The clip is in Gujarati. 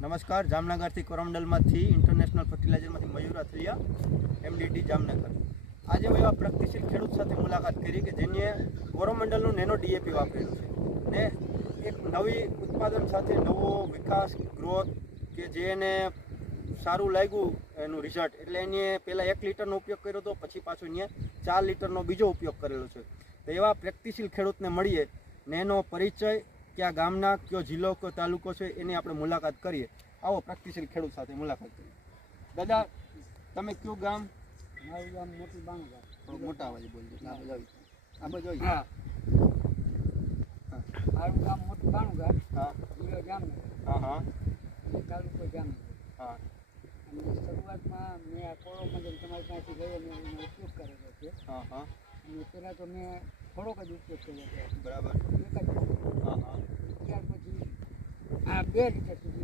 નમસ્કાર, જામનગરથી કોરમંડલમાંથી ઇન્ટરનેશનલ ફર્ટિલાઇઝરમાંથી મયુર અથલિયા, MDT જામનગર. આજે મેં એવા પ્રગતિશીલ ખેડૂત સાથે મુલાકાત કરી કે જેને કોરમંડલનું નેનો DAP વાપરેલું છે ને એક નવી ઉત્પાદન સાથે નવો વિકાસ ગ્રોથ કે જેને સારું લાગ્યું એનું રિઝલ્ટ, એટલે એને પહેલાં 1 લીટરનો ઉપયોગ કર્યો હતો, પછી પાછો એને 4 લીટરનો બીજો ઉપયોગ કરેલો છે. તો એવા પ્રગતિશીલ ખેડૂતને મળીએ ને એનો પરિચય, કયા ગામના, કયો જિલ્લો, કયો તાલુકો છે એની આપણે મુલાકાત કરીએ. આવો પ્રગતિશીલ ખેડૂત સાથે મુલાકાત કરીએ. દાદા, તમે કયું ગામ? મારું ગામ મોટી બાણુગા. થોડું મોટા અવાજે બોલજો. આ બાજુ આવી. હા, મારું ગામ મોટી બાણુગા. હા જિલ્લો જામનગર. હા તાલુકો જામનગર. હા અને શરૂઆતમાં મેં આ કોરોમંડલ તમારી પાસેથી ગયો મેં એનો ઉપયોગ કરેલો છે. હા અને પહેલાં તો મેં થોડોક જ ઉપયોગ કર્યો છે, બરાબર. એક જ. હા ત્યાર પછી આ 2 લીટર સુધી